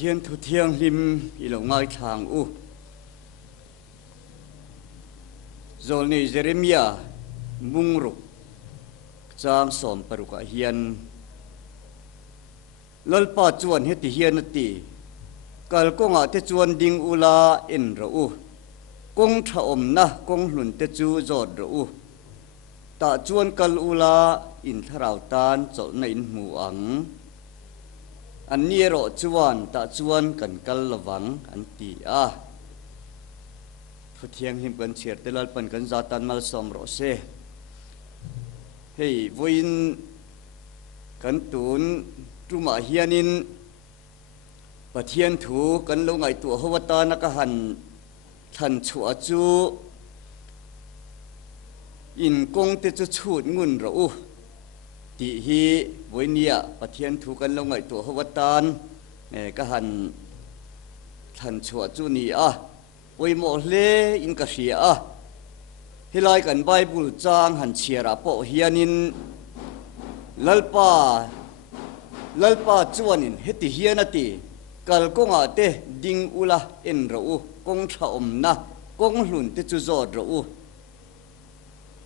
thiên thu thiêng lim i lo ngai thang u zol ni Jeremia mungruk chang som paruka hian lalpa chuan heti hian ati kal konga te chuan ding ula en ro u kong tha om na kong hlun te chu zot ro u ta chuan kal ula in tharau tan chol na in mu ang an ni ro chuan ta chuan kan kal lawang an ti a thu thiang him kan chiar te lal pan kan zatan mal som ro se hei voin kan tun tuma hianin pathian thu kan lo ngai tu howata na ka han than chua chu in kong te chu chut ngun ro u ti hi voinia pathian thu kan lo ngai tu howatan ka han than chua chu ni a oi mo hle in ka ria a hilai kan bible chang han chiara po hianin lalpa chuanin heti hianati kal konga te ding ula en ro u kong tha om na kong hlun te chu zot ro u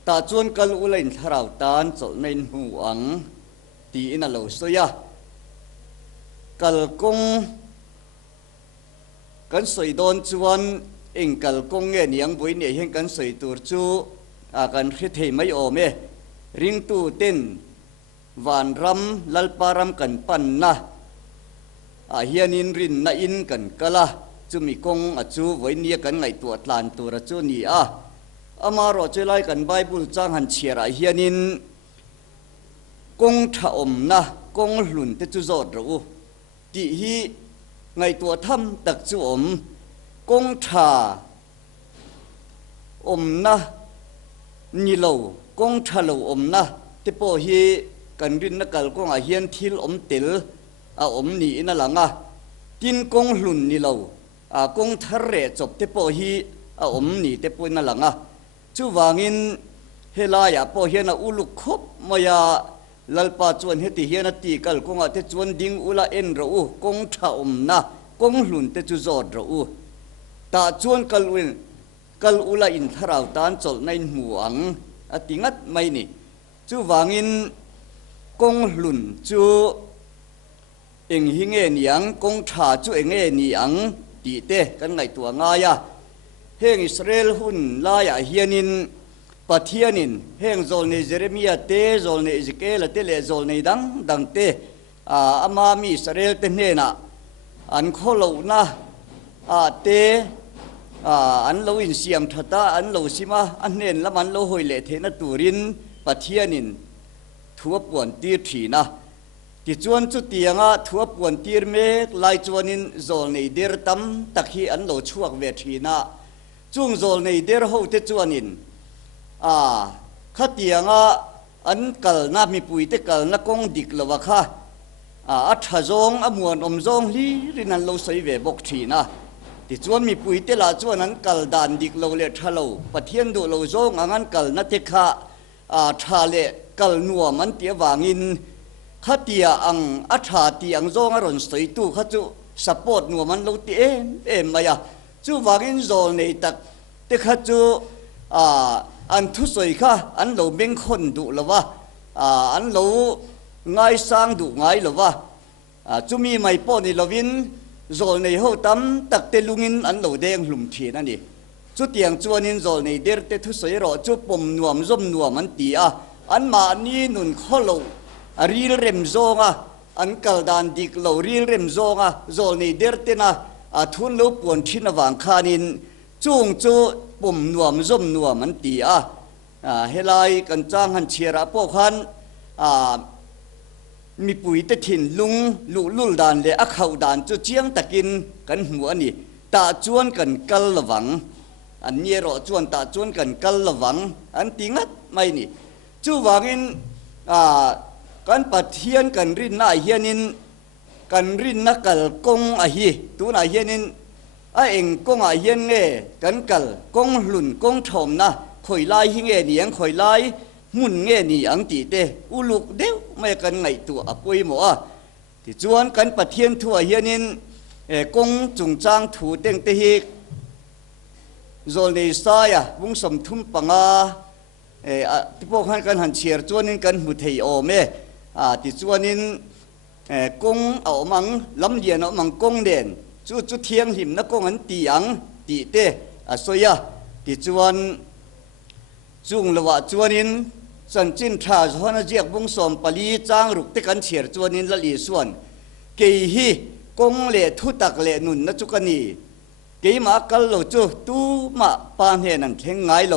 ta chuan kal ula in tharau tan chol nain hu ang ti ina lo soya kal kong kan soi don chuan eng kal kong nge niang boi ne hen kan soi tur chu a kan hre thei mai ome ring tu ten van ram lalparam kan pan na a hianin rin na in kan kala chumi kong a chu voinia kan ngai tu atlan tur chu ni a ama ro chelai kan bible chang han chiara hianin kong tha om na kong hlun te chu zot ro ti hi ngai tu tham tak chu om kong tha om na ni lo kong tha lo om na te po hi kan rin na kal kong a hian thil om tel a om ni ina langa tin kong hlun ni lo a kong thar re chop te po hi a om ni te po na langa chu wangin helaya po hian a uluk khop maya lalpa chuan heti hian ati kal kong a te chuan ding ula en ro u kong tha om na kong hlun te chu zot ro u ta chuan kal ula in tharau tan chol nain mu ang atingat mai ni chu wangin kong hlun chu eng hinge niang kong tha chu enge ni ang ti te kan ngai tua nga ya heng Israel hun la ya hianin pathianin heng zol ne Jeremia te zol ne Ezekiel te le zol ne dang te ama mi Israel te ne na an kholo na te an lo in siam thata an lo sima an nen laman lo hoi le the na turin pathianin thua puan tir thi na ti chuan chu tianga thua puan tir me lai chuanin zol nei der tam takhi an lo chuak ve thi na chung zol nei der ho te chuanin khatianga an kal na mi pui te kal na kong dik lawa kha a tha zong a muan om zong li rinan lo sei ve bok thi na ti chuan mi pui te la chuan an kal dan dik lo le thalo pathian do lo zong angan kal na te kha tha le kal nuwa man tia wangin khatia ang atha ti ang zong aron soi tu kha chu support nuwa man lo ti em maya chu wangin zol nei tak te kha chu an thu soi kha an lo beng khon du lawa an lo ngai sang du ngai lawa chu mi mai po ni lovin zol nei ho tam tak te lungin an lo deng hlum thi na ni chu tiang chuanin zol nei der te thu soi ro chu pom nuam zom nuam an ti a an ma ni nun kholo ril rem zonga an kal dan dik lo ril rem zonga zol nei der te na thun lo puan thina wang khanin chung chu pom nuam zom nuam an ti a helai kan chang han chiara po khan mi pui te thin lung lul dan le a khau dan chu chiang takin kan hmu ani ta chuan kan kal lawang an nie ro chuan ta chuan kan kal lawang an tingat mai ni chu wangin kan pathian kan rin na hianin kan rin na kal kong a hi tu na hianin a eng kong a hian nge kan kal kong hlun kong thom na khoi lai hi nge niang khoi lai mun nge ni ang ti te uluk deu mai kan ngai tu apoi mo a ti chuan kan pathian thua hianin กงจุงจางถูเต็งเตฮิกโซนในสายวุ้งสมทุ่มปังที่พวกhanกันหันเชียร์จวนนินกันมุทัยโอเมที่จวนนินกงเอามังลำเลียนเอามังกงเด่นจุเทียงหิมนักกงอันตีอังตีเตสวยที่จวนจุงละวะจวนนินสันจินทราจวนเจียกวุ้งสมปลีจางรุกเตกันเชียร์จวนนินละลีส่วนเกยฮีกงเล่ทุตักเล่นุนนัจุกันนีเกยมากัลโลจูตูมาปานเฮนันเทงไงโล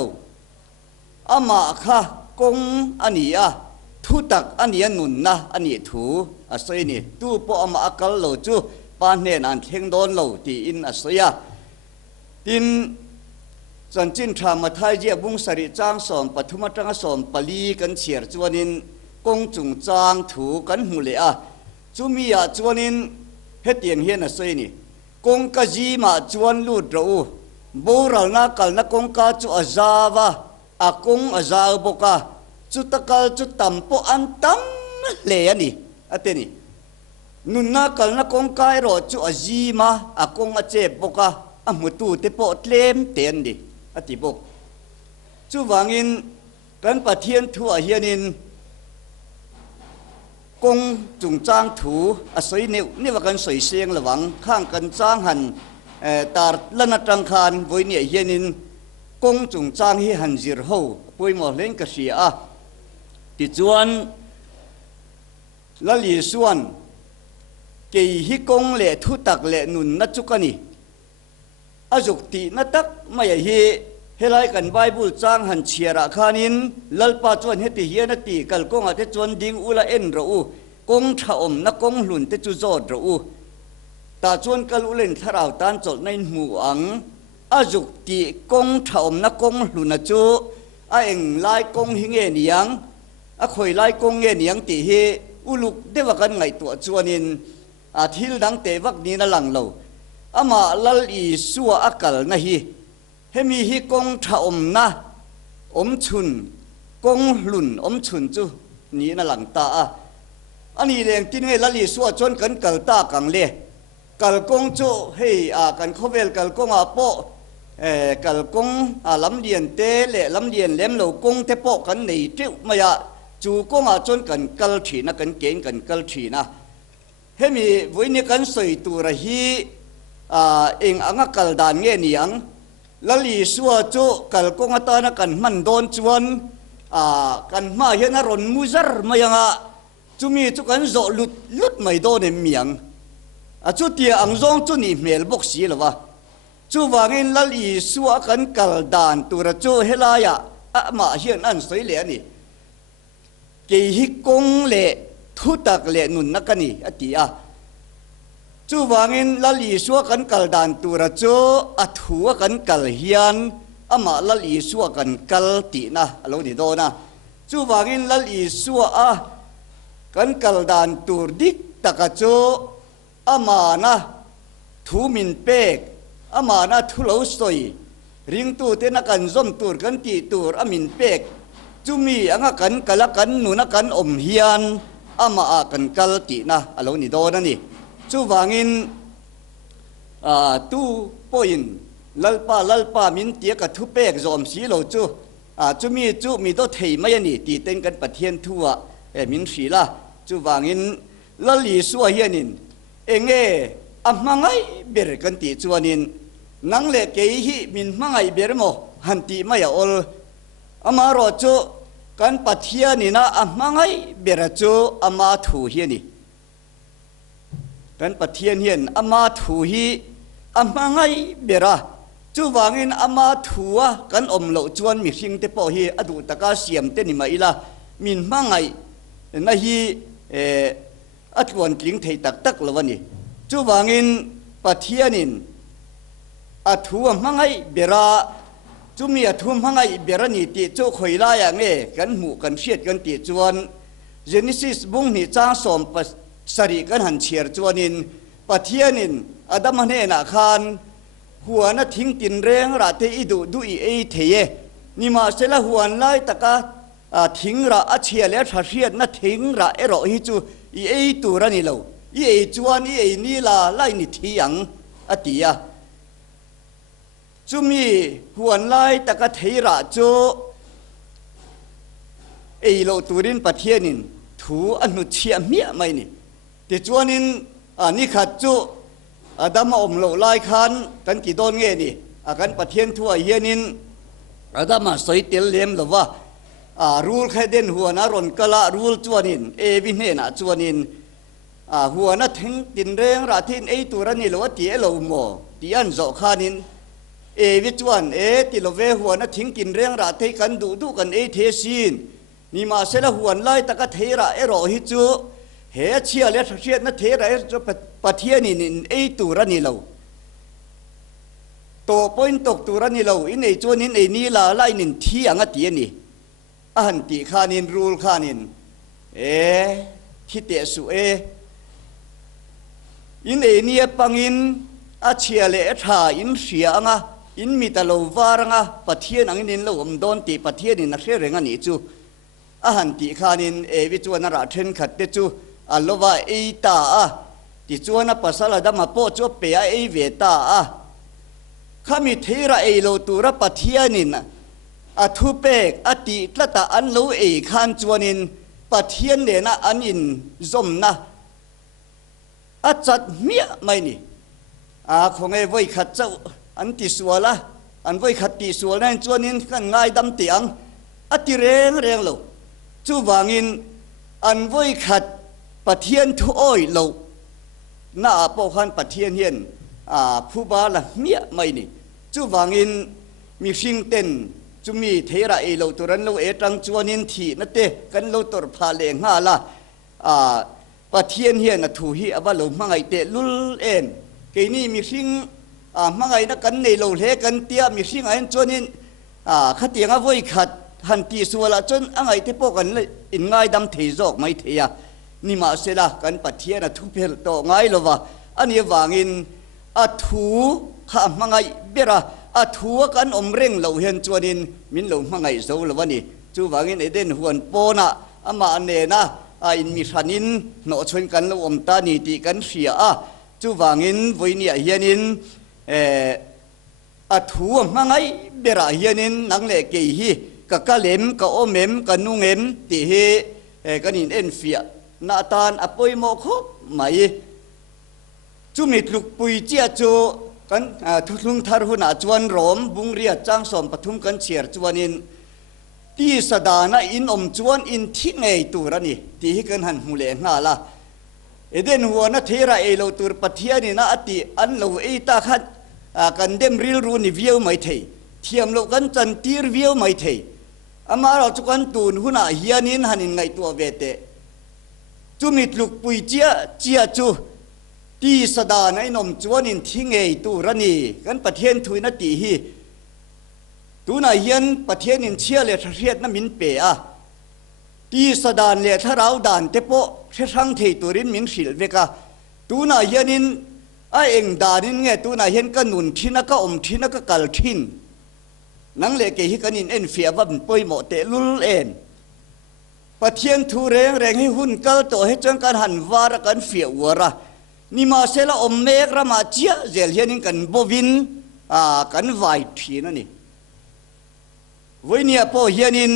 อามาค่ะกงอันนี้ทุตักอันนี้นุนนะอันนี้ถูสวยนี่ตูปออามากัลโลจูปานเฮนันเทงโดนโลตีอินสวยตินจันจินทรามาไทยเจียบุ้งสริจางสอมปฐุมจังสอมปลีกันเฉียร์จวนินกงจุงจางถูกันหูเลยจุมีจวนินเฮตียงเฮียนสวยนี่กงกะจีมาจวนลูดรูโบราณนักนักกงกาจุอาจาวะกงอาจาวบกจุตะกาจุตัมปอันตัมเลยนี่เตนี่นุนนักนักกงกายรอจุอาจีมากงอาเจ็บบกมุตูเตปอเตลมเตียนดิอติบกจูวางินกันปะเทียนทั่วเฮียนินกงจุงจางถูสวยนี่ว่ากันสวยเสียงระวังข้างกันจางหันตาละนัดจังคานไว้เนี่ยเฮียนินกงจุงจางฮีหันจิรโฮป่วยหมอเล่นกระเสียติจวนละลีส่วนเกี่ยฮิกงเล่ทุตักเล่นุนนัจุกันีจุกตีนัตักไม่เฮลัยกันไบเบิลจางหันเชียระคานินลลปาจวนเฮติเฮียนตีกัลกงอาเตจวนดิงอุลาเอ็นรูกงชาอมนักกงหลุนเตจุโจดรูตาจวนกัลอุเลนทาราวตันจดในหมู่อังจุกตีกงชาอมนักกงหลุนจูเอ็งไลกงหิงเอเนียงคอยไลกงเอเนียงตีเฮอุลุกเดวกันไงตัวจวนินทิลดังเตวักนี้นั่งหลังเราอามาลลีสัวอักลนะฮีเฮมีฮีกงทาอมนะอมชุนกงหลุนอมชุนจูนี่นั่งหลังตาอันนี้เรื่องที่นี่ลลีสัวจนกันกัลตากังเล่กัลกงจูเฮกันเขาเวลกัลกงโปกัลกงลำเลียนเตเล่ลำเลียนเล็มเหลวกงเทโปกันในจิ้วมายาจูกงจนกันกัลทีนะกันเก่งกันกัลทีนะเฮมีวันนี้กันสวยตัวระฮีเองอังกัลดานเงี้ยนี่ยังละลีสัวจูกัลกงตานะกันมันโดนจวนกันมาเห็นอรอนมุซาร์มายังจูมีจูกันโจลุดไม่โดนเมียงจูเตียอังซงจูนี่เมลบกสีหรอวะจูวางินละลีสัวกันกัลดานตัวจูเฮลายมาเห็นอันสวยเลยนี่เกี่ยกงเล่ทุตักเล่นุนนักนี่อติจูวางินละลีสัวกันกัลดานตัวจูถัวกันกัลเฮียนมาละลีสัวกันกัลตินะอารมณ์นี้โดนะจูวางินละลีสัวกันกัลดานตัวดิกตะกจูมานะทูมินเป็กมานะทุเลาสอยริงตัวเตนักันซอมตัวกันตีตัวมินเป็กจูมีอังกันกัลกันนุนกันอมเฮียนมากันกัลตินะอารมณ์นี้โดนะนี่จูวางินตู้ปอยน์ลลปามินเตียกับทุเปกจอมสีโลจูมีตัวเทยไม่ยันนี่ตีเต็งกันปะเทียนทั่วมินสีละจูวางินลลีสัวเฮียนินเองมังไงเบรกันตีจวนินนังเล็กเกยฮิมินมังไงเบรโมหันตีไม่ยาอลมารอจูกันปะเทียนินะมังไงเบรจูมาถูเฮียนี่กันปะเทียนเฮียนมาถูฮีมาไงเบระจูวางินมาถูกันอมเหลจวนมีสิ่งเตปอฮีอดูตะกาเสียมเตนิมาอีละมินมังไงนะฮีอัดวนกลิ่งเทตักละวันนี้จูวางินปะเทียนินถูมังไงเบระจูมีถูมังไงเบระนี่ติจูข่อยลายอย่างกันหมู่กันเชียดกันติจวนเจนิซิสบุ้งนี่จ้างสมสริกันหันเชียร์จวนินปะเทียนินอดัมเนนาคานหัวน่ะทิ้งตินเร่งราเทอิดูอีเทเยนี่มาเสละหัวไล่ตะกาทิ้งระเชียและทะเชียดน่ะทิ้งระรอฮิจูอีตัวนี่เรา อีเอจวนอีเอนี่ละไล่นิทียังอติยาจุมีหวนไล่ตะกะเทระโจเอโลตูรินปะเทียนินถูอนุเชียเมียไม่นี่ติจวนินนี่ขัดจุดำมาอมโลไล่คันกันกี่โดนเงี้ยนี่กันปะเทียนทั่วเฮียนินดำมาสอยเตียนเลี้ยมหรือว่ารูลแค่เด่นหัวนะรอนกะละรูลจวนินเอวินเฮนะจวนินหัวนะถึงตินเร่งราทินเอตัวรันนี่หรือว่าตีเอโลโมตีอันโจขานินเอวิจวนติโลเวหัวนะถึงตินเร่งราทิกันดูกันเอเทศินนี่มาเสละหวนไล่ตะกะเทระเอรอฮิจูเฮเชียเลเชียนะเทระเอจะปะเทียนินเอตัวรันนี่เราโตปอยตกตัวรันนี่เราอินเอจวนินเอนี่ละไล่นินที่อังตีนี่อันติขานินรูลขานินที่เตสุอินเอเนียปังอินอาเชียเลทาอินเสียงอินมิตาโลวารังปะเทียนังอินโลอมโดนตีปะเทียนินนักเรียนนี่จูอันติขานินวิจวนราเทนขัดเตจูอัลโลวาเอตาติจวนปัสสาวะดำมาโปจูเปียเวตาข้ามีเทระโลตูระปะเทียนินทุเปกอติตละตาอันโลขันจวนินปะเทียนเลนะอันอินซมนะจัดเมียไม่นี่คงไอ้ไว้ขัดเจ้าอันติสวละอันไว้ขัดติสวละจวนนินกันง่ายดำเตียงติเร่งโลจูวางินอันไว้ขัดปะเทียนทุอ้อยโลน่าปกขันปะเทียนเฮียนผู้บาละเมียไม่นี่จูวางินมีสิ่งเต้นจุมีเทระเอโลตัวนั้นโลตังจวนินทีนั่นเตกันโลตัวพาเลงฮาละปะเทียนเฮียนถูฮีอบาโลมังไอเตลุลเอ็นเกนี่มีสิ่งมังไอนักกันในโลเลกันเตียมีสิ่งไอ้จวนินขัดเตียงเอาไว้ขัดหันตีสัวละจนอังไอเตปกันเลยอินง่ายดำเทจอกไม่เทียนี่มาเสละกันปะเทียนทุเพลโตง่ายโลวะอันนี้วางินถูข้ามังไอเบระทัวกันอมเร่งเหล่าเฮียนจวนินมินเหล่ามังไงโซลวันนี้จูวางินเอเดนหวนโปนะมาเนนะอินมิชันินโนชนกันเหล่าอมตานีติกันเสียจูวางินวิญญาเฮียนินทัวมังไงเบระเฮียนินนังเลเกฮีกะเลมกะโอเมมกะนุงเอ็มติเฮกันอินเอ็นเฟียนาตานอปอยโมโคไม่จูมิตลุกปุยเจียโจกันทุลุงทารุณาจวนรมบุงเรียจ้างสมปทุมกันเชียร์จวนินที่สดานะอินอมจวนอินที่ไงตัวนี่ที่ให้กันหันหูเลงาละเดนหัวนะเทระเอโลตัวปะเทียนี่นะอติอันโลเอตาขัดกันเดมริลรูนิวิวไม่เทเทียมโลกันจันตีร์วิวไม่เทมาเราจุกันตูนหุนาเฮียนินหันินไงตัวเวเตจุมิตลุกปุยเจียจูที่สดาในนมจวนินทิ้งเอตูรันีกันประเทศทุยนาตีฮีตูน่าเฮียนประเทศนินเชียเลทเรียดน้ำมินเปะที่สดาเลทราวดานเตโปเชสังเทตุรินมินสิลเวกาตูน่าเฮียนินเอ็งดานินเงตูน่าเฮียนกันนุนทินักอมทินักกัลทินนังเลเกฮิกันนินเอ็นเฟียบันปอยโมเตลุลเอ็นประเทศทุเรงให้หุ่นกัลโตให้จังการหันวาระกันเฟียวัวระนี่มาเสละอมเมกรามาเจียเจลเฮียนิกันบวินกันไวทีนั่นนี่วันนี้พอเฮียนิน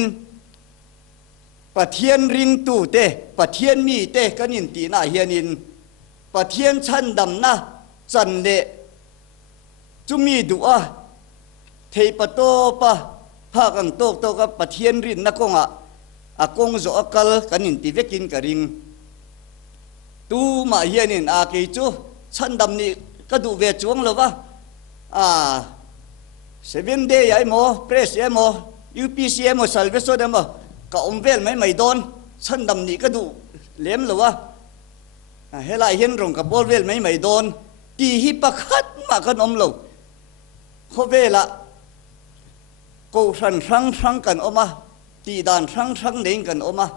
ปะเทียนริงตูเตปะเทียนมีเตกันนินตีน่าเฮียนินปะเทียนชันดำนะจันเลจุมีดูเทปโตปะพากันโตกับปะเทียนรินนักงกงโจกัลกันนินตีเวกินกริงตูมาเฮียนินเกจูฉันดำนี่ก็ดูเวจวงเลยวะ7 day ไอ้โมเพรสไอ้โม UPC ไอ้โมสัลเวสโซเดมก็อมเวลไม่โดนฉันดำนี่ก็ดูเลี้ยมเลยวะเฮลัยเห็นรงกับบอลเวลไม่โดนตีฮิปะคัดมากันอมเลวเขาเวละกูรั้งกันออกมาตีดานรั้งเด้งกันออกมา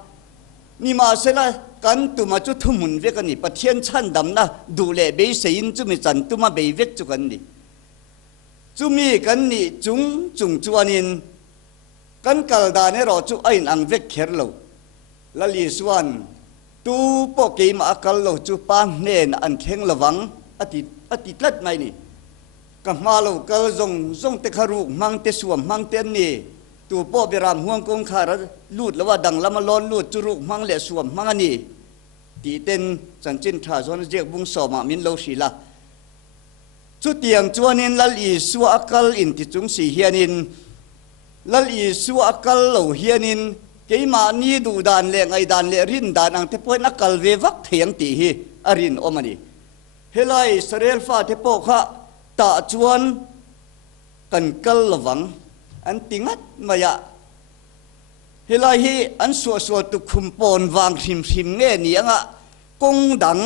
นี่มาเสละกันตุมาจุทุมุนเวกันนี่ปะเทียนชันดำนะดูแลเบยเสียนจุมิจันตุมาเบยเวกจุกันนี่จุมีกันนี่จุงจวนินกันกัลดาเนรอจุไอ้นังเวกเขรโลละลีสวน tu po ke ma akal lo chu pa ne na an theng lawang ati tlat mai ni ka ma lo kal zong te kharu mang te suam mang te ni tu po beram huang kong khara lut lawa dang lama lon lut chu ru mang le suam mang ani ti ten chan chin tha zon je bung so ma min lo shi la chu tiang chuanin lal i su akal in ti chung si hianin lal i su akal lo hianin keima ni du dan le ngai dan le rin dan ang te poi nakal ve vak thiang ti hi arin omani helai sarel fa te po kha ta chuan kan kal lawang an tingat maya helai hi an so tu khum pon wang hrim nge ni anga kong dang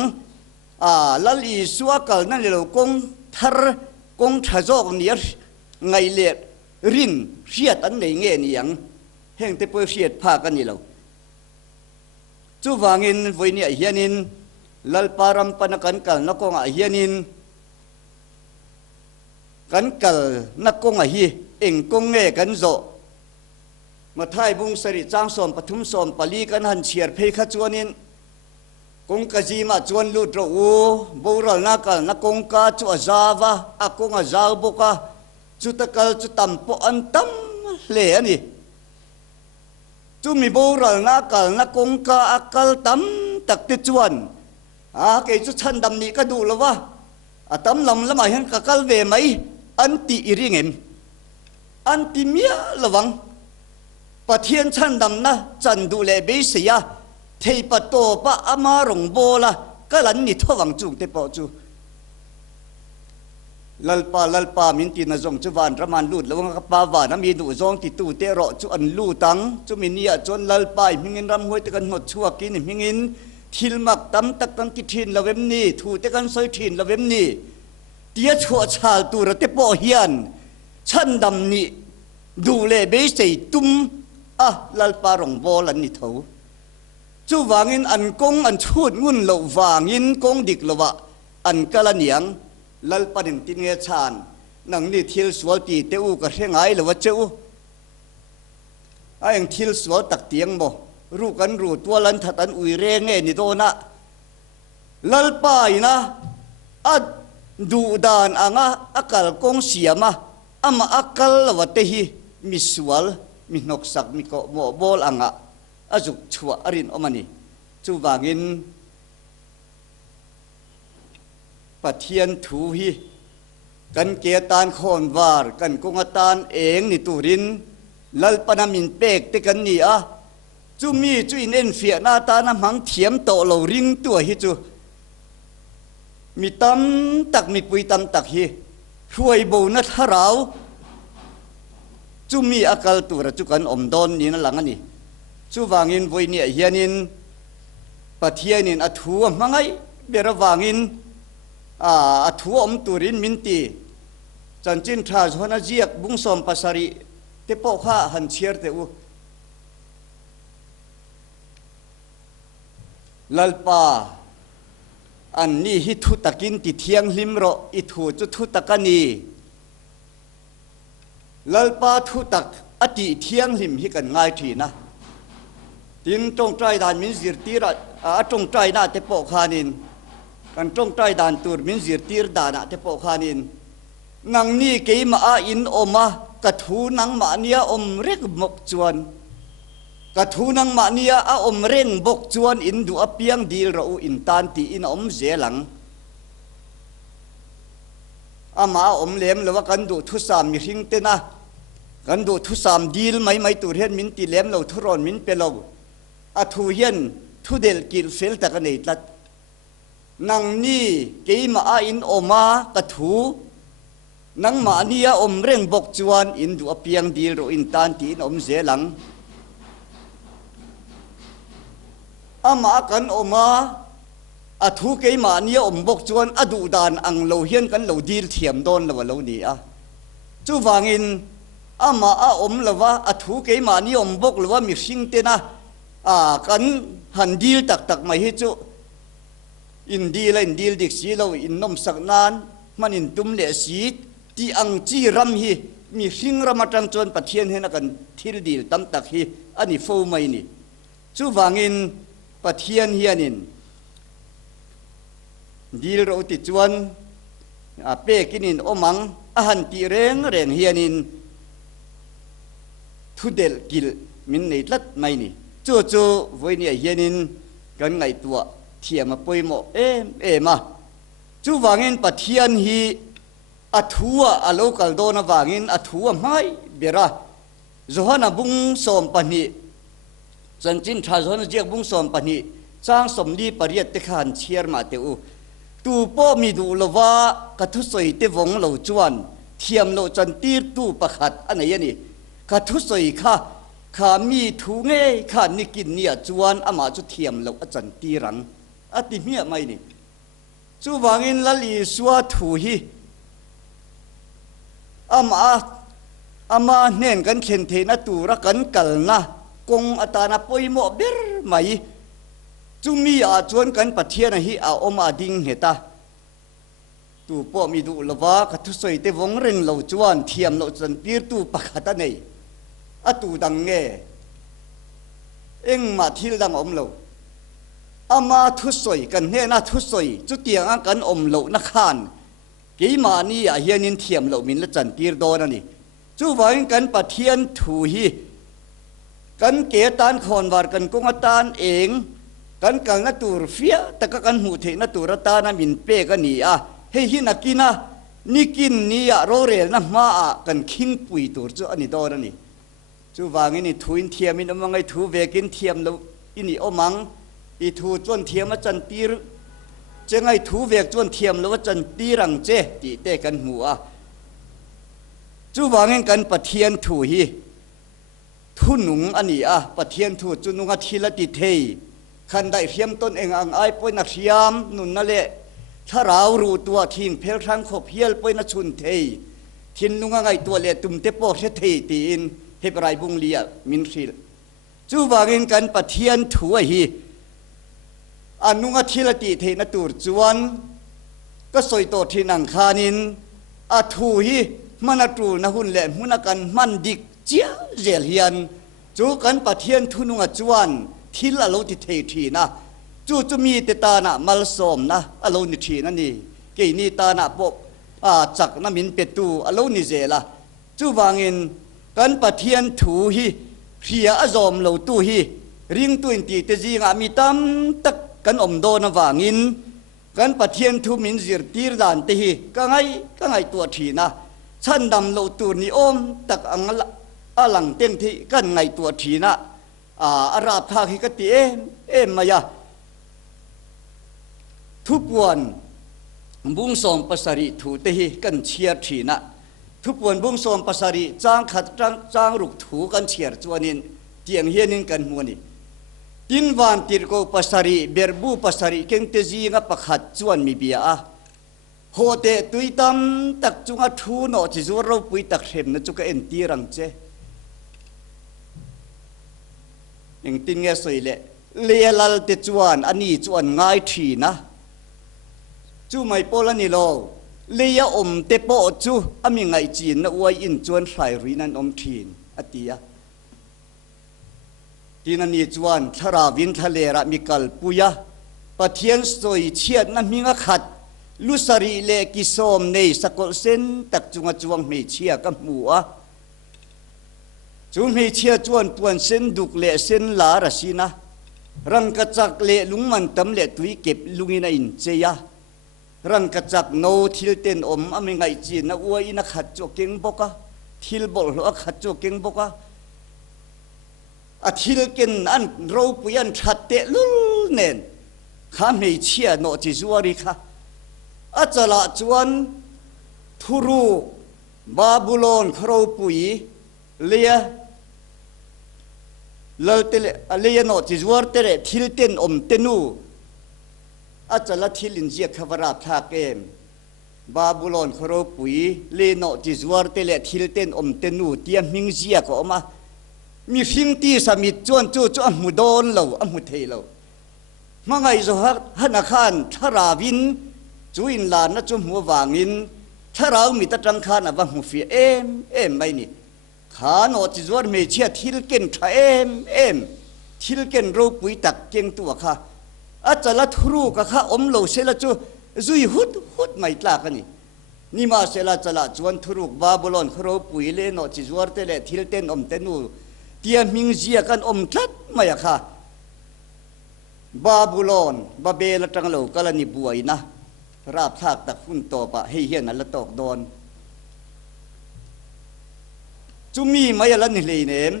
lal i su akal na le lo kong thar kong thajok ni ngai le rin riat an nei nge ni yang heng te po riat pha kan ni lo chu wangin voini a hianin lal param panakan kal na kong a hianin kan kal na kong a hi eng kong nge kan zo ma thai bung sari chang som pathum som pali kan han chiar phei kha chuanin kong ka ji ma chuan lu tro u boral na kal na kong ka chu azawa a kong azaw boka chu takal chu tampo an tam le ani chu mi boral na kal na kong ka akal tam tak te chuan ke chu chan dam ni ka du lawa atam lam lama hian ka kal ve mai anti iringem anti mia lawang pathian chan dam na chan du le be sia thei pa to pa ama rong bola kalan ni thowang chung te po chu lalpa min ti na zong chu van raman lut lawang ka pa wa na mi du zong ti tu te ro chu an lu tang chu min nia chon lalpa mingin ram hoi te kan hot chuak kin mingin thilmak tam tak kan ki thin lawem ni thu te kan soi thin lawem ni tia chua chal tu ra te po hian chan dam ni du le be sei tum lalpa rong bol an ni tho chu wangin an kong an chut ngun lo wangin kong dik lowa an kalaniang lalpa nin tin nge chan nang ni thil sual ti te u ka hrengai lowa cheu ang thil sual tak tiang mo ru kan ru tualan thatan ui re nge ni do na lalpa ina du dan anga akal kong siama ama akal lowa te hi misual mi nok sak mi ko mo bol anga azuk chua arin omani chu wangin pathian thu hi kan ke tan khon war kan kong atan eng ni turin lalpanamin pek te kan ni chu mi chu in en fia na ta na mang thiam to lo ring tu hi chu mi tam tak mi pui tam tak hi huai bo na tharau chu mi akal tu ra chu kan om don ni na lang ani chu wangin voini a hianin pathianin athu mangai bera wangin athu om turin minti chanchin tha zona jiak bungsom pasari te po kha han chiar te u lalpa an ni hi thu takin ti thiang hlim ro I thu chu thu takani lalpa thu tak ati thiang hlim hi kan ngai thi na tin tong trai dan min zir tira tong trai na te po khanin kan tong trai dan tur min zir tir dana te po khanin nang ni ke ma in oma ka thu nang ma nia om rek mok chuan ka thu nang ma nia om reng bok chuan in du apiang dil ro in tan ti in om zelang ama om lem lo kan du thu sam mi hring te na kan du thu sam dil mai tur hen min ti lem lo thuron min pe lo thu hian thu del kil fel ta ka nei tlat nang ni ke ma in oma ka thu nang ma nia om reng bok chuan in du apiang dil ro in tan ti in om zelang ama kan oma thu ke ma nia om bok chuan adu dan ang lo hian kan lo dil thiam don lo lo ni chu wangin ama om lawa thu ke ma ni om bok lawa mi hring te na kan han dil tak mai hi chu in dil dik si lo in nom sak nan man in tum le si ti ang chi ram hi mi hring ramatang chon pathian hena kan thil dil tam tak hi ani fo mai ni chu wangin ปะเทียนเฮียนินดีเราติดจวนเป้กินินอมังอาหันตีเร่งเฮียนินทุเดลกิลมินในลัดไม่นี่จู่ๆวันนี้เฮียนินกันไงตัวเทียมาป่วยหมอมาจู่วางินปะเทียนฮีอัทัวอโลกัลโดนวางินอัทัวไม่เบระโจฮันบุงสมปนีจันจินทาโจฮันเจียบุงสมปนีจ้างสมดีปริยัติขานเชียร์มาเตอูตูป้อมีดูลว่ากระทุสอยเตวงเหลาจวนเทียมเหลาจันตีตูประขัดอันไหนนี่กระทุสอยข้ามีทูเงยข้านิกินเนี่ยจวนอามาจุเทียมเหลาจันตีรังอติเมียไม่นี่จู่วางินละลีสัวทูฮีอามาเน่นกันเข็นเทนตูรักกันกัลนะกงอัตานาปอยโมเบรไหมจุมีอาจวนกันปะเทียนฮีอาอมาดิงเหตาตูป้อมีดูละว่าคัทุสอยเตวงเริงเหลาจวนเทียมเหลาจันปีตูปะขัดนี่อตูดังเงเอ็งมาทิลดังอมเหลาอามาทุสอยกันเนน่าทุสอยจุเตียงกันอมเหลานักขานกี่มานี่เฮียนินเทียมเหลามินละจันปีโดนนี่จู่ว่ากันปะเทียนถูฮีกันเกตันคอนวาร์กันกงตานเองกันกังนัตูรเฟียแต่กันหูเทนัตูรตานามินเป้กันนี่เฮ้ยนักกินะนิกินนี่โรเรลนะมากันคิงปุยตัวจู่อันนี้โดนนี่จู่ว่างี้นี่ทูอินเทียมินมังไงทูเวกินเทียมแล้วอินี่อมังอีทูจวนเทียมมาจันตีรจะไงทูเวกจวนเทียมแล้วว่าจันตีรังเจตีเตกันหัวจู่ว่างี้กันปะเทียนถูฮีทุนุงอันนี้ปะเทียนถูจุนุงอาทิลติเทยขันได้เทียมต้นเองอังไอป่วยนักเทียมนุนนั่นแหละถ้าเรารู้ตัวทิ้งเพลทังขบเพียลป่วยนักชุนเทยทินนุงไงตัวเละตุ่มเตปอกเทยตีนเฮบไรบุงเลียมินฟิลจู่ว่างี้กันปะเทียนถูฮีอันนุงอาทิลติเทนตูรจวนก็สวยโตที่นังคานินอาถูฮีมันตูนะหุ่นเละมุนกันมันดิกเจียเจลเฮียนจูกันปะเทียนทุนุงจวนทิลอโลติเททีนะจูจะมีเตตานะมัลสมนะอโลนิทีนั่นนี่เกนี่ตานะปบจักน้ำมินเป็ดตูอโลนิเจละจูวางินกันปะเทียนถูฮีเพียอจอมเหลาตูฮีริงตุนตีเตจีงามีตั้มตักกันอมโดนวางินกันปะเทียนทุมินจิรตีรดานเตฮีก็ไงตัวทีนะฉันดำเหลาตูนี่อมตักอังละหลังเต็งที่กันไงตัวทีนะอาราบทาคิกติมายาทุกวันบุ้งสมภาษาริถูเตหิกันเชียร์ทีนะทุกวันบุ้งสมภาษาริจ้างขัดจ้างรุกถูกันเชียร์จวนินเตียงเฮียนินกันมัวนี่ตินวันติรโกภาษาริเบรบูภาษาริเก่งเตจีงะประขัดจวนมีเบียโฮเตตุยตัมตักจุงะทูโนจิจวเราปุยตักเข็มนะจุกเอ็นตีรังเจยังติงเงสวยเละเลียลลเตจวนอันนี้จวนง่ายทีนะจู่ไม่โปลนี่โลเลียอมเตโปจู่อามีไงจีนนะอวยอินจวนไฟรีนันอมทีนอติยาทีนันนี่จวนทาราวินทะเลระมิกัลปุยะปะเทียนสวยเชียดนั้นมีงะขัดลุสรีเลกิโซมในสกลเซนตักจุงจวงไม่เชียกับหัวจุไม่เชียจวนปวนเส้นดุกเละเส้นลาราศีนะรังกระจักเละลุงมันตำเละตุยเก็บลุงอินาอินเจียรังกระจักโนทิลเต็นอมอเมงไงจีนนะอวยอินักขัดจวกเก่งบกะทิลบอลหัวขัดจวกเก่งบกะอาทิลเก่งอันเราปุยันชัดเตลุลเนนข้าไม่เชียโนจิจวริค่ะอาจละจวนทุรุบาบูโลนคราวปุยเลียลเตเลเลียโนจิจวรเตเลทิลเตนอมเตนูอาจละทิลินเจียขวราทาเกมบาบูโลนคราวปุยเลียโนจิจวรเตเลทิลเตนอมเตนูเตียมิงเจียก็ออกมามีฟิงตีสามิจวนจู่อมุดอนเราอมุเทเรามาไงจะฮันอาคารทาราวินจุอินลานนะจุหัววางินถ้าเรามีตะจังคานอ่ะว่าหูฟีไม่นี่ขาโนจิจวรเมเชียทิลเกนทาเอ็ม ทิลเกนรูปุยตักเก่งตัวค่ะอาจจะละทรูกะค่ะอมโลเสละจูจุยหุดไม่ตลากันนี่มาเสละจะละจวนทรูกบาบิโลนครูปุยเลนอจิจวร์เตเลทิลเตนอมเตนูเตียมิงเจียกันอมทัดไม่อะค่ะบาบิโลนบาเบลตังโลกะละนิบวยนะราบทากตะฝุ่นโตปะให้เฮียนละตอกโดนจุมีไม่ละนี่เลยเนม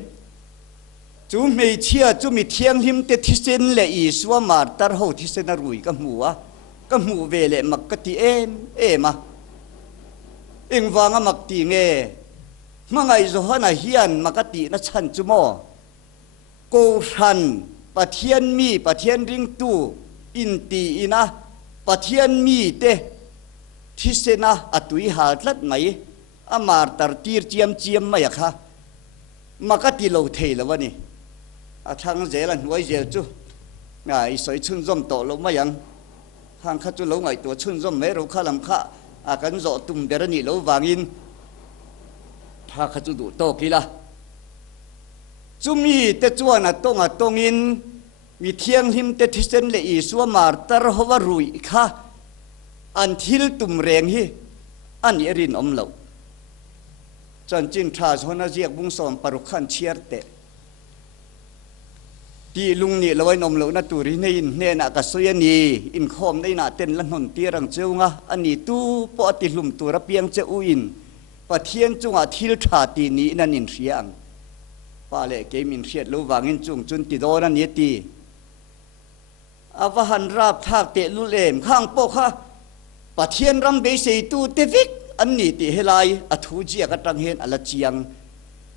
จูไม่เชื่อจูมีเทียงหิมเตทิเซนเลอีสวามาตาร์โฮทิเซนรุยกับหัวเวเลมักกติเอมาเอ็งวางมักตีเงมังไงโซฮานาเฮียนมักกตินัชันจุโมโกชันปะเทียนมีปะเทียนริงตูอินตีอินะปะเทียนมีเตทิเซนะอตุยหาดลัดไหมอามาตาร์ตีร์เจียมไม่อะค่ะมักกติโลเทลวะนี่ทางเจริญไว้เจจูไงสวยชุนร่มโตลงมายังทางข้าจุลงไงตัวชุนร่มไม่รู้ข้าลำข้ากันโจตุ่มเดรนี่ลวางอินถ้าข้าจุดูโตกีละจุมีเตจวนตงอินมีเทียงหิมเตทิเซนเลอีสวามาร์ตารฮวารุยค่ะอันทิลตุ่มแรงฮีอันเอรินอมเหลาจนจินทราชนเจียกบุ้งสอมปรุขันเชียร์เตตีลุงนี่เราไว้นมเหลวนาตูรินีเนนักสุยนีอินคอมได้นาเต้นลันหนตีรังเจ้างะอันนี้ตู้ปอติลุมตัวระเบียงเจ้าอินปะเทียนจุงอาทิลชาตีนี้นั่นอินเสียงป้าเล่เกมินเสียดลูวางอินจุงจุนติโดนันเยตีอาวหันราบทากเตลุเลมข้างปกฮะปะเทียนรำเบยเสตูเตวิกอันนี้ตีเฮลัยอทูเจียกตังเฮนอลเจียง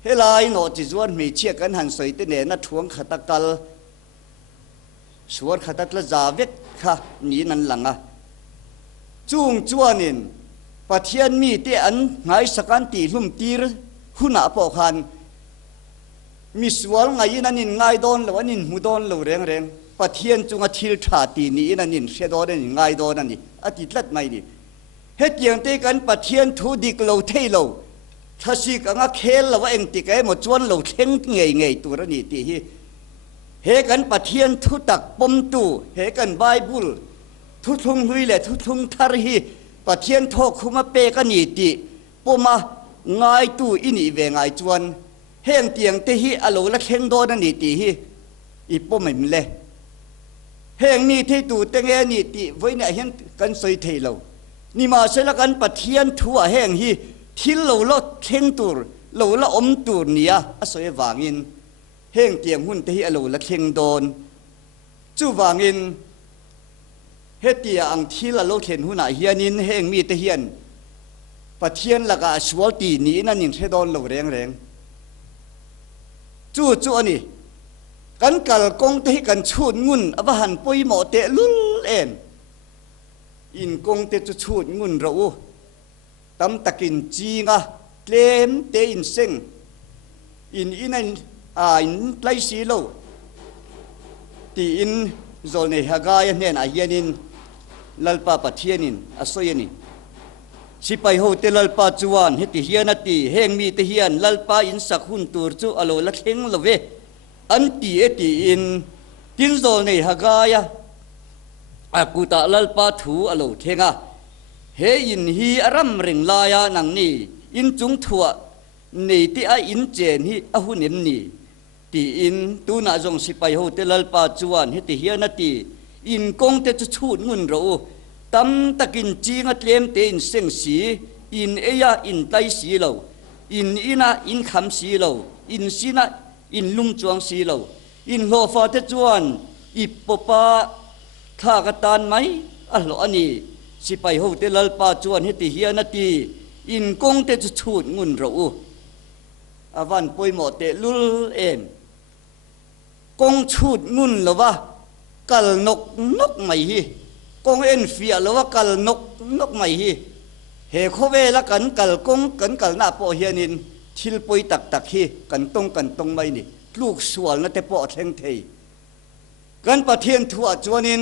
เฮลัยโนจิจวนมีเชียกันหันสวยเตเนนัทวงขัตกัลสวนขัตละจาเวกค่ะนี่นั่นหลังอ่ะจุงจวนินปะเทียนมีเตอันไงสกันตีลุ่มตีรหุนาปอคันมีสวนไงนั่นนินไงโดนหรือว่านินหูโดนหรือแรงปะเทียนจุงอาทิลชาตีนี้นั่นนินเชดอนินไงโดนนั่นนี่อาทิตย์ละไม่นี่เฮ็ดอย่างเตกันปะเทียนทูดิกโลเทโลถ้าสิกังเคลแล้วว่าเองติกไอ้หมดจวนโลเทงไงตัวนี้ตีฮีเฮกันปะเทียนทุตักปมตูเฮกันไบเบิลทุทุงลุยแหละทุทุงทารีปะเทียนโทคุมาเปกันนี่ติปมาง่ายตูอินี่เวง่ายจวนเฮงเตียงเตฮีอโลละเข่งโดนนี่ติฮีอีปมไม่มีเลยเฮงนี่ที่ตูเตงเอนี่ติไว้เนี่ยเห็นกันสวยเทโลนี่มาเสละกันปะเทียนทัวเฮงฮีทิลโลละเข่งตูโลละอมตูเนี่ยอสวยวางอินเฮงเตียงหุ่นที่อโลละเข่งโดนจู่วางอินเฮตียอังที่ละโลเข็นหุ่นเฮียนินเฮงมีเตียนปะเทียนละกาสวลตีนี้นั่นนินเทโดนโลแรงจู่นี่กันกัลกงที่กันชูดงุนอวหันปุยหมอเตลุลเอ็นอินกงเตจะชูดงุนเราตั้มตะกินจีงะเกลมเตอินเซงอินอินไลซีโลตีอินโซนเฮกายเนี่ยนะเฮียนินลัลปาปะเทียนินอสอยนินสิไปโฮเตลัลปาจวนเฮติเฮียนตีเฮงมีเตเฮียนลัลปาอินสักหุ่นตูร์จูอโลละเข่งละเวอันตีตีอินตินโซนเฮกายกูตาลัลปาถูอโลเข่งะเฮอินฮีอารัมเริงลายานังนี่อินจุงทัวนี่ที่อินเจนฮีอหุนินนี่ตีอินตูน่าจงสิไปโฮเตลัลปาจวนเฮติเฮียนตีอินกงเตจะชูดงุนเราตั้มตะกินจีงัดเลี้ยมเตอินเซงสีอินเอียอินไตสีเราอินอินคำสีเราอินสีนะอินลุงจวงสีเราอินโลฟาเตจวนอิปปะข้ากตานไหมอัลลอฮ์อันนี้สิไปโฮเตลัลปาจวนเฮติเฮียนตีอินกงเตจะชูดงุนเราอาวันป่วยหมดเตลุลเอ็มกงชูดงุนหรือว่ากัลนกไม่ฮีกงเอ็นเฟียหรือว่ากัลนกไม่ฮีเฮโคเวละกันกัลกงกันกัลหน้าปอเฮียนินทิลป่วยตักฮีกันตรงไม่นี่ลูกสวนนั่นแต่ปอเทงเทกันประเทียนทัวจวนิน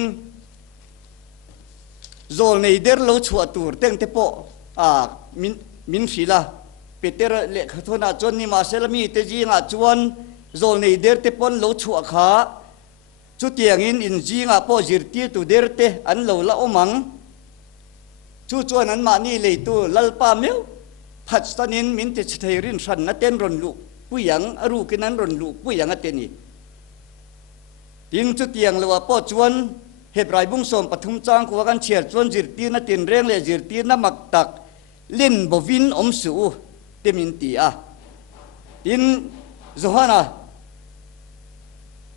โซลในเดอร์โลชัวตูร์เต็งแต่ปอมินฟีลาเปเตอร์เล็กขทนาจวนนี่มาเซลมีเตจีงาจวน zol nei der te pon lo chu kha chu tiang in jinga po zirti tu der te an lo la omang chu chuan an ma ni le tu lalpa meu phat stanin min te chtheirin ran na ten ron lu puyang aru kinan ron lu puyang ateni tin chu tiang lo po chuan hebrai bung som pathum chang ko kan chiar chuan zirti na tin reng le zirti na mak tak lin bovin om su temin ti a tin zohana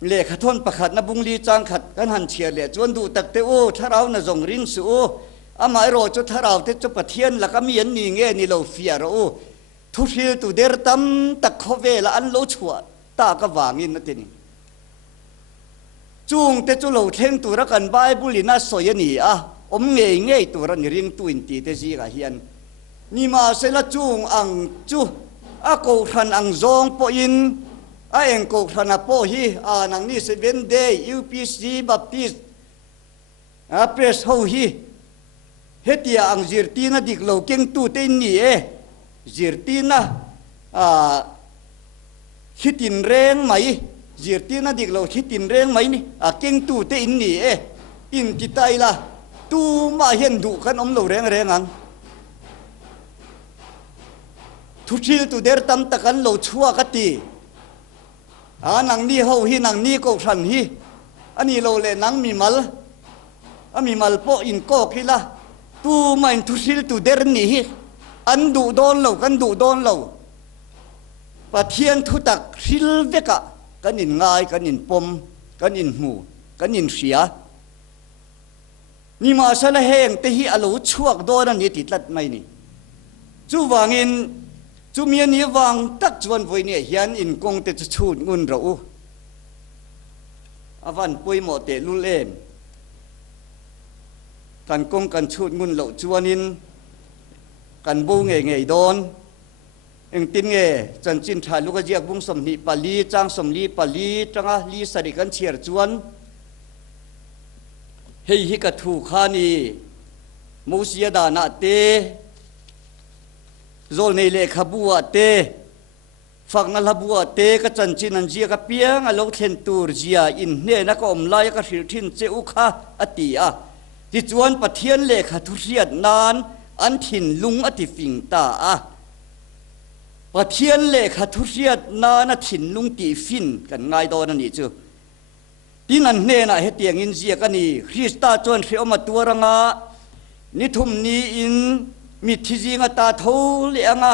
le khathon pakhat na bungli chang khat kan han chiar le chuan du tak te o tharau na zong ring su amai ro chu tharau te chu pathian la ka mi an ni nge ni lo fia ro thu thil tu der tam tak khove la an lo chua ta ka wangin na tini chung te chu lo thleng tu ra kan bible ina soyani a om nge nge tu ran ring tu in ti te ji ga hian ni ma se la chung ang chu a ko than ang zong po in a eng ko than a po hi a nang ni 7 day UPC baptist a press ho hi hetia ang zirtina dik lo keng tu te ni e zirtina a hitin reng mai zirtina dik lo hitin reng mai ni a keng tu te in ni e in ti tai la tu ma hian du kan om lo reng reng ang thu thil tu der tam takan lo chua ka ti a nang ni ho hi nang ni ko than hi ani lo le nang mi mal ami mal po in ko ki la tu main thu thil tu der ni hi an du don lo kan du don lo pathian thu tak thil veka kan in ngai kan in pom kan in hu kan in sia ni ma sala heng te hi alo chuak don ani ti tlat mai ni chu wangin chu mian ni wang tak chuan voi ni hian in kong te chu chun ngun ro avan pui mo te lulem kan kong kan chut ngun lo chuanin kan bo nge nge don eng tin nge chan chin tha lu ka jiak bung som ni pali chang som li pali tanga li sari kan chiar chuan hei hi ka thu khani musia da na te zol nei le khabua te fakna labua te ka chan chin an jia ka piang a lo thlen tur jia in ne na ka om lai ka hrir thin che u kha ati a ti chuan pathian le kha thu riat nan an thin lung ati fing ta a pathian le kha thu riat nan a thin lung ti fin kan ngai don ani chu tin an ne na he tiang in jia ka ni Krista chuan hre oma tuaranga ni thum ni in mi thijinga ta tho le anga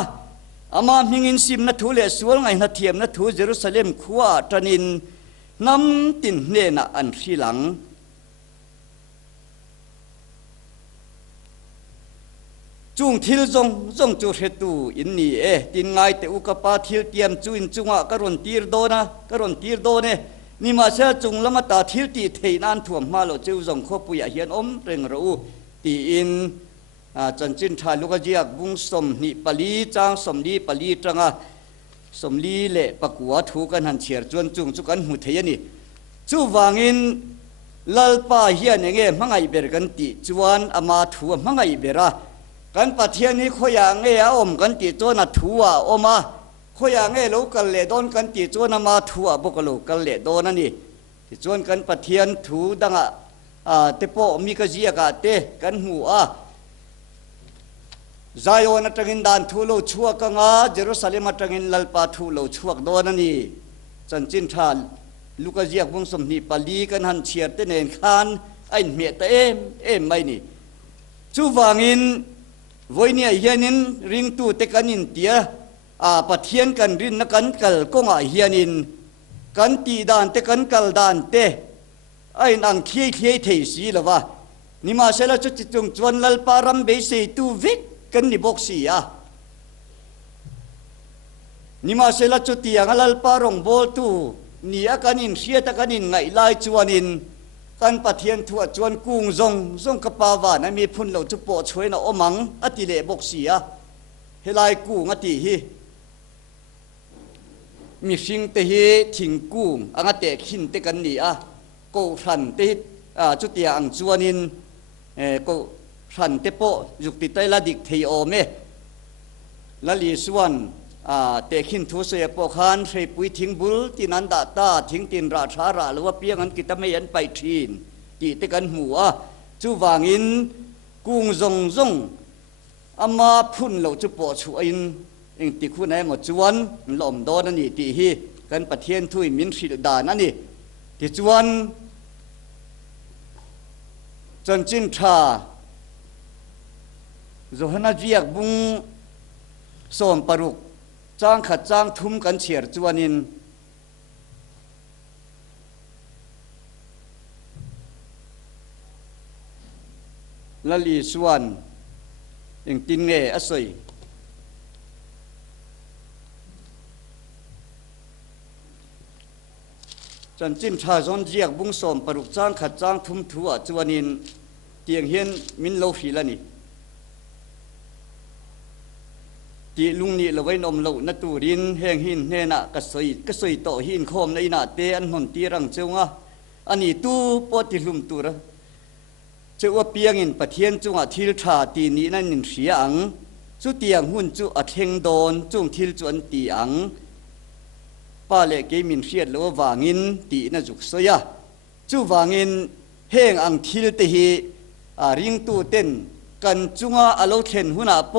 ama mingin sim na thu le sual ngai na thiam na thu Jerusalem khuwa tanin nam tin ne na an hrilang chung thil zong chu hre tu in ni e tin ngai te u ka pa thil tiam chu in chunga ka ron tir do ne ni ma sa chung lama ta thil ti theinan thuam ma lo chu zong kho puya hian om reng ro ti in chan chin tha lu ka jiak bung som ni pali chang som li pali tanga som li le pakua thu kan han chiar chuan chung chu kan mu thei ani chu wangin lalpa hian enge mangai ber kan ti chuan ama thu mangai bera kan pathian ni khoya nge a om kan ti chona thuwa oma khoya nge lo kal le don kan ti chona ma thuwa bokalo kal le don ani ti chuan kan pathian thu danga te po mi ka jia ka te kan hu a Zion atangin dan thu lo chuak ka nga Jerusalem atangin lalpa thu lo chuak don ani chan chin tha luka jiak bung som ni pali kan han chiar te nen khan ain me ta em mai ni chu wangin voinia hianin ring tu te kanin tia pathian kan rin na kan kal konga hianin kan ti dan te kan kal dan te ain ang khiei thei si lawa nima sela chu chi chung chuan lalpa ram be se tu vik kan ni boxi a nima sela chu ti ang lalpa rong bol tu ni a kanin sia ta kanin ngai lai chuanin kan pathian thua chuan kung zong ka pawa na mi phun lo chu po chhoina omang ati le boxi a helai kung ati hi mi hring te hi thingkung anga te khin te kan ni a ko ran te chu tia ang chuanin ko ran te po yuk ti tai la dik thei o me la li suan เตะขินทุเสียปกฮันใส่ปุยทิ้งบุลที่นันดาตาทิ้งตินราชาราหรือว่าเปียงันกิตไม่ยันไปทีนจีเตกันหัวจูวางินกุ้งซงอามาพุ่นเราจะปอดช่วยเองติคุณไหนหมดจวนหล่อมโดนนี่ตีฮีกันประเทศทุยมินสิดานั่นนี่ที่จวนจนจินชาโจฮนาเจียกบุงส่งปรุกจ้างขัดจ้างทุ่มกันเฉียดจวนินละลีส่วนอย่างตินเงอสยจนจินชาจนเจียกบุงส่งปรุกจ้างขัดจ้างทุ่มถั่วจวนินเตียงเฮียนมินโลฟีละนี่จีลุงนี่เราไว้นมเราณตูรินแห่งหินเนน่ะกระสอยต่อหินโคมในน่ะเตอันหนตีรังเจ้างะอันนี้ตู้ปอติลุมตูระเจ้าว่าเปียงินประเทียนจุงอาทิลชาตีนี้นั่นนินเสียงจุเตียงหุ่นจุอาเทงโดนจุงทิลจวนตีอังป้าเล็กเกมินเสียดหรือว่าวางินตีน่ะจุกเสียจุวางินแห่งอังทิลตีฮีริงตู้เต้นกันจุงอาโลเทนหุ่นอาโป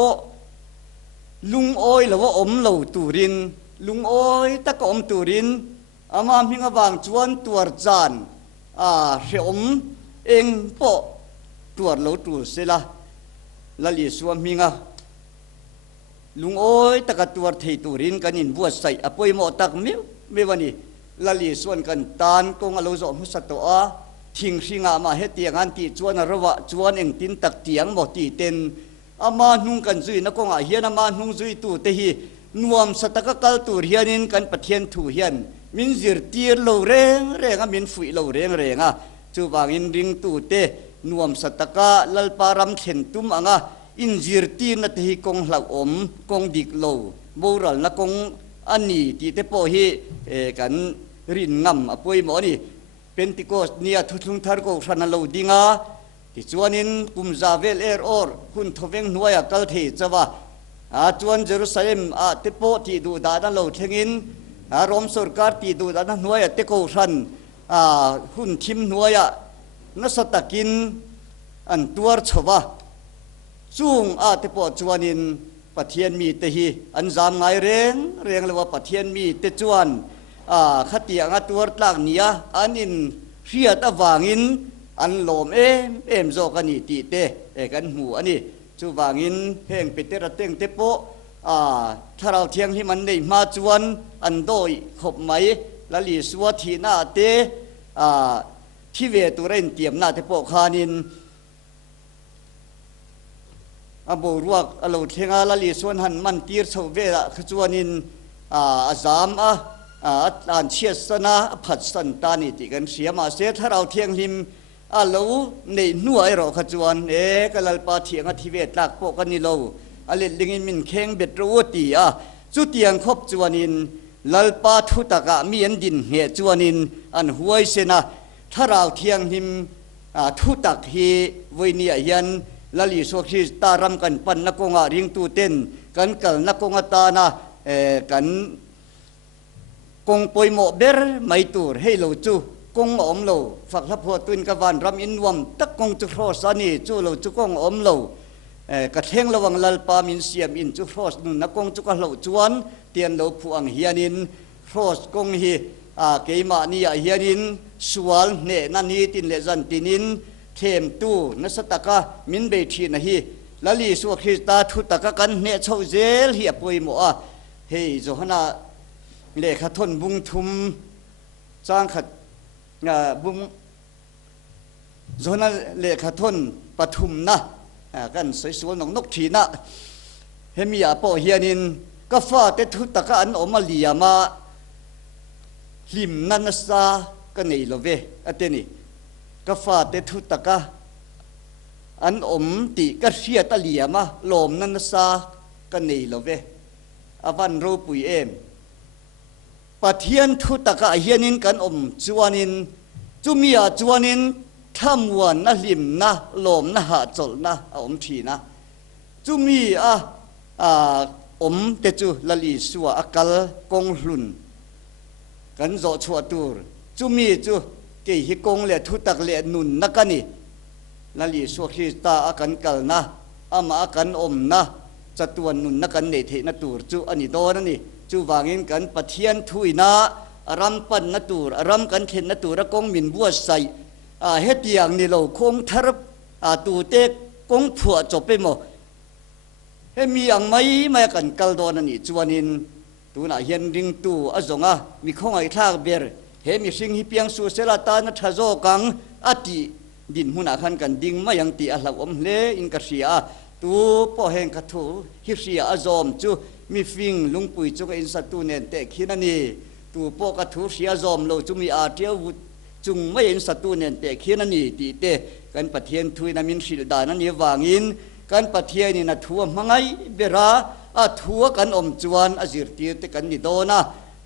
ลุงโอยหรือว่าอมเหล่าตูรินลุงโอยตะกอมตูรินอามาพิงบางจวนตัวจานเสียอมเองโปตัวเหล่าตูเสละละลีสวมมิงลุงโอยตะกตัวเทตูรินกันอินบัวใส่อภัยหมอตักมิวไม่วันนี้ละลีส่วนกันตานกงอโลจอมุสตัวทิ้งสิงามาเฮตียงอันตีจวนระวะจวนเองตินตักเตียงหมดตีเต็นอามานุ่งกันจุยนักกงเฮียนอามานุ่งจุยตู่เตหีนวมสตะกะกัลตูเฮียนินกันปะเทียนถูเฮียนมินจิรตีร์โลเรงมินฟุยโลเรงจูบางอินริงตู่เตนวมสตะกะลลปารำเข็นตุมอินจิรตีร์นัทฮีกงหลักอมกงดิกโลโบราณนักกงอันนี้ที่เตโปฮีกันรินงำอภัยหมอนี่เป็นติโกสเนียทุทุงทาร์โกชันโลดิงที่จวนินกุมซาเวลคุณทเวงหน่วยกัลเทจวะจวนเยรูซาเล็มเตโปที่ดูดานันโลเทงินรอมสุรการที่ดูดานันหน่วยเตโกชันคุณทิมหน่วยนัสตะกินอันตัวชวะซุงเตโปจวนินปะเทียนมีเตหีอันจามไงเรงเลยว่าปะเทียนมีเตจวนขัดเตียงตัวตากเนียอันนินเชียตะวางินอันโลมเอ็มโซกันนี่ตีเตกันหูอันนี้จูวางินเพ่งปิเตระเต็งเตโปถ้าเราเทียงที่มันได้มาจวนอันโดยขบไหมละลีสวทีหน้าเตที่เวตุเรนเตียมหน้าเตโปคานินโบรวกอโลเทียงละลีสวนหันมันตีร์สเวละขจวนินจามอ่านเชียสนาผัดสันตานิติกันเสียมาเสียถ้าเราเทียงหิมเราในนัวไอเราขจวนกลลปาเทียงทิเวตลักโปกันนี่เราเลลิงินมินเข่งเบ็ดรู้ตีจุเตียงคบจวนินลลปาทุตกะมีอันดินเหตุจวนินอันหวยเสนาถ้าเราเทียงหิมทุตักฮีวิเนียยันลลีโซคริสตารำกันปันนักงาริงตูเต้นกันกัลนักงาตานะกันกงปอยโมเบอร์ไม่ตูร์ให้เราจูกงอมเราฝักทับหัวตุนกวันรำอินวมตักกงจุครอสานีจูเราจุกงอมเรากระเทงระวังลลปามินเสียมอินจุครอสนุนนักกงจุกเราจวนเตียนเราผู้อังเฮียนินครอสกงฮีเกยมานีเฮียนินสวลเนนันฮีตินเลจันตินินเทมตูนัสตะกะมินเบทีนะฮีลลีสุคริสตาทุตะกะกันเนชาวเซลเฮียปอยโมเฮโจฮนาเลขาทนบุงทุมจางขัดบุงโซนเลขาทนปทุมนะกันสวยสวยนกทีนะเฮมีอาปอเฮียนินก็ฟ้าเตทุตะกันอมาเลียมาลิมนันซากันในโลเวอเตนี่ก็ฟ้าเตทุตะกะอันอมติก็เสียตะเลียมาลมนันซากันในโลเวอวันรูปุยเอมปะเทียนทุตกะเฮียนินกันจวนินจุมีจวนินทำวันนะลิมนะลมนะหาจลนะทีนะจุมีอ อมเตจูละลีสัวอักลกงหลุนกันโจชัวตูรจูมีจูเกยฮิกงเลทุตักเลนุนนักนี่ละลีสัวคริสตาอากันกัลนะอามาอากันอมนะจัตวันนุนนักันเนเทนตูรจูอันนี้โดนนี่จูวางินกันปะเทียนทุยนะอารัมปันนตูรอารัมกันเทนนตูระกงมินบัวใสเฮตียงนี่เราคงทารตูเตกงผัวจบไปหมดเฮมีอย่างไม่กันกัลโดนนี่จวนนินตูน่าเห็นริงตูอจงมีข้องไอ้ทากเบรเฮมีสิ่งที่เพียงสุเสลตานัทโจกังอติดินหุนาขันกันดิ่งไม่ยังตีอาลาวอมเลอินกษีอาตูพ่อแห่งกทูฮิเสียอาจอมจูมีฟิงลุงปุยจูกับอินสัตูเนนเตคินันี่ตูพ่อกทูเสียจอมเราจูมีอาเทียวจุงไม่อินสัตูเนนเตคินันี่ตีเตกันปะเทียนทุยนามินสิลดานันยวางอินกันปะเทียนี่นัทัวมังไงเบราทัวกันอมจวนอจิรตีเตกันนิโดนะ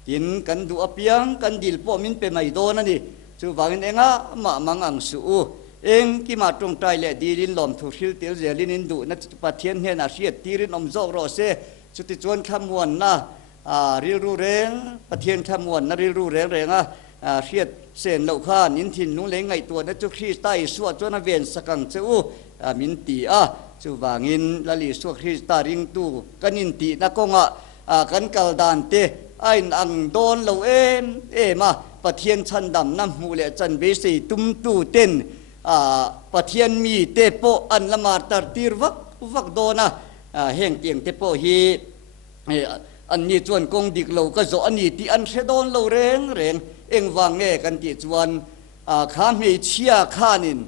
ทินกันดูอเปียงกันดิลพ่อมินเปไม่โดนะนี่จูวางอินเองมามังอังสูเองกิมาตรงใจเลยดีลินลมทุชิลเตียวเจลินินดูนัดปะเทียนเฮนาเสียตีรินอมโจรอเซจุดที่จวนขมวนนะริรูเรงปะเทียนขมวนนะริรูเรงเสียเส้นเหล่าข้านินทินนุ่งเล้งไงตัวนัดจุคริสต์ใต้สวดจวนเวียนสกังเจ้ามินตีจูวางินละลีสวดคริสต์ริงตูกันนินตีนักกงกันกัลดานเตไอ้อังโดนเหล่ามาปะเทียนชันดำน้ำหูเลจันเบสีตุ้มตูเต้นปะเทียนมีเตโปอันละมาตัดตีรวักโดนะแห่งเตียงเตโปฮีอันนี้จวนกงดิกเราก็จะอันนี้ที่อันเสดอนเราเร่งเอ็งวางเงกันที่จวนข้ามีเชียข้านิน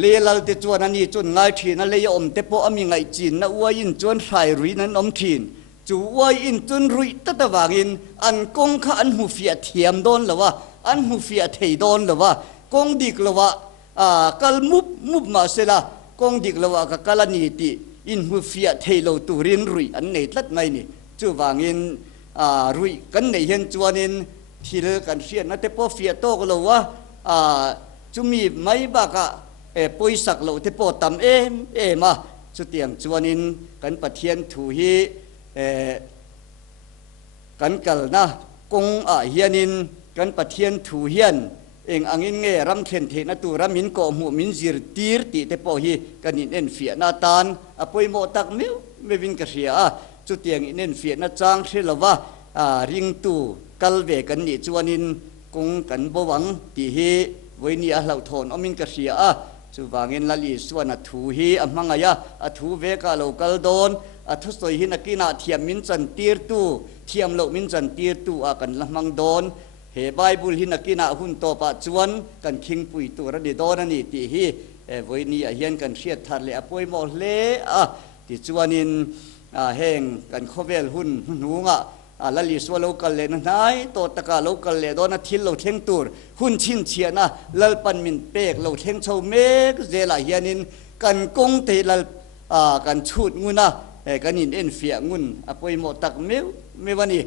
เลี้ยลที่จวนอันนี้จวนง่ายทีนั่นเลยอมเตโปอมีไงจีนนะว่าอินจวนไฟรุยนั้นอมทีนจูว่าอินจวนรุยตัดวางอินอันกงข้าอันหูเฟียเทียมโดนหรือว่าอันหูเฟียเทยโดนหรือว่ากงดิกละวะกัลมุบมาเสละกงดิกละวะกับกัลนีติอินหูเฟียเทโลตูรินรุยอันไหนตัดไงนี่จูวางอินรุยกันไหนเห็นจวนินที่เลือกันเสียนนั่นแต่พอเฟียโตก็ละวะจูมีไม่บากะปุยสักเราแต่พอตำมาจุดเตียงจวนินกันปะเทียนถูฮีกันกัลนะกงเฮียนินกันปะเทียนถูเฮียนเองอังอินเงรำเข็นเทนตูรำมินโกหมูมินจิรตีร์ติเตปอฮีกันอินเอ็นเฟียนาตานอปอยโมตักมิวไม่วินกระเสียจุดเตียงอินเอ็นเฟียนาจางเชลวะริงตูกัลเวกันนี่จวนินกงกันบวังตีฮีไว้นี่เหล่าทอนอมินกระเสียจูวางอินลลีส่วนถูฮีอัมมังยาถูเวกาโลกัลโดนทุสโตหินักินาเทียมมินจันตีร์ตูเทียมโลมินจันตีร์ตูกันละมังโดนเฮไบเบิลหินักินาหุ่นโตปัจจุบันกันคิงปุยตัวระดิโดนันนี่ที่ฮีไว้นี่เฮียนกันเชียดทัดเลยอป่วยหมดเลยที่จวนนินแห่งกันข้อเวลหุ่นหนูละลิสวาโลกันเลยนายโตตะกาโลกันเลยโดนทิลโลเทงตูร์หุ่นชินเชียนะลลปันมินเปกโลเทงชาวเมกเจลาเฮียนินกันกงเตลกันชุดงุนะกันอินเอ็นเฟียงุนอป่วยหมดตักเมวันนี้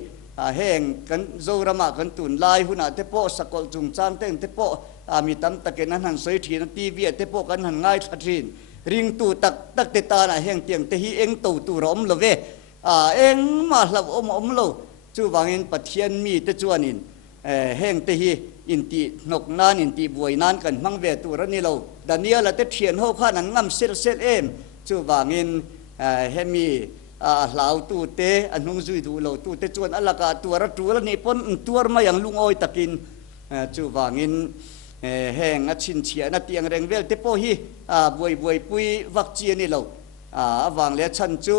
แห่งกันโจรมากันตุนลายหุ่นเทปโปสกอลจุงจางเต็งเทปโปมีตั้มตะเกนันหันสวยทีนทีวีเทปโปกันหันง่ายทัดทีนริงตูตักเตตานะแห่งเตียงเตฮีเองตูร้อมละเวเองมาหลับอมโลจูวางอินปะเทียนมีเตจวนินแห่งเตฮีอินตีนกนานอินตีบวยนานกันมังเวตูรนี่เราดานียละเตเทียนหัวข้านันงำเซลจูวางอินเฮมีเหล่าตูเตอันนุ่งจุยดูเหล่าตูเตจวนอัลลากาตัวรัตัวนี่ปนตัวมาอย่างลุงอ้อยตะกินจูวางอินแห่งชินเชียนัดเตียงแรงเวลเตโปฮีบวยปุยวักเจียนี่เราวางแล้วชันจู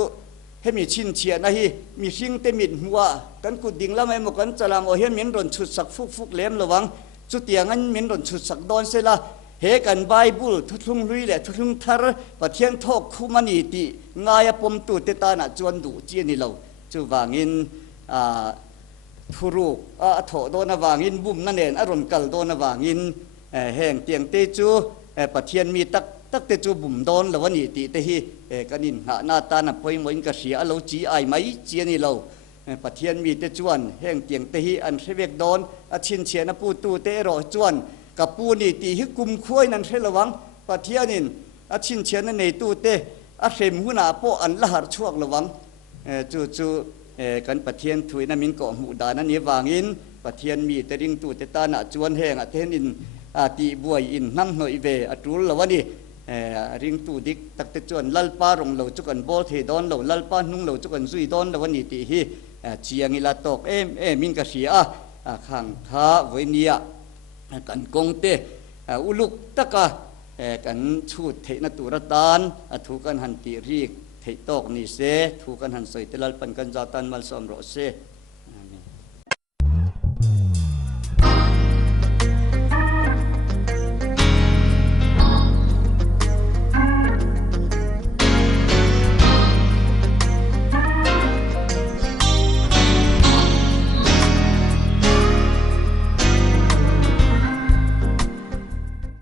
ให้มีชินเชียนะฮีมีสิ่งเตมิดหัวกันกุดดิ่งละไม่หมกันจะลามเอาเห็นมินรนชุดสักฟุกเลี้ยมระวังจุดเตียงนั้นมินรนชุดสักดอนเสละเฮกันไบเบิลทุกลุยแหละทุกทารปะเทียนทอกคุมานีติงายปมตูเตตานะจวนดูเจียนี่เราจูวางอินทุรุถอโดนวางอินบุมนั่นเองอารมณ์กัลโดนวางอินแห่งเตียงเตจูปะเทียนมีตักเตจูบุมโดนแล้ววันนี้ติเตฮีกันอินหาหน้าตานะพอยมันก็เสียเราจีไอไหมเจียนี่เราปะเทียนมีเตจวนแห่งเตียงเตฮีอันเสวกโดนชินเชียนปูตูเตรอจวนกับปูนี่ตีให้กุมคุ้ยนั่นเช่ระวังปะเทียนินชินเชียนในตู้เตเสมหุนาโปอันละหารช่วงระวัง จู่กันปะเทียนถุยน้ำมินเกาะหมู่ดานั้นนี้วางอินปะเทียนมีแต่ริงตู่แต่ตาหน้าจวนแห้งเทนินตีบวยอินน้ำหน่อยเวจุลละวันนี้ริงตู่ดิกตักแต่จวนลัลปารงเหลาจุกันโบเทดอนเหลาลัลปานุ่งเหลาจุกันซุยดอนละวันนี้ตีฮีเชียงอิลาตกมินกะเสียข้างท้าเวเนียกันกงเตอุลุกตะกะกันชูดเทนตุรตานถูกันหันตีรีกเทตอกนี่เสถูกันหันใส่เตลัลปันกันจาตันมัลสอมโรเซ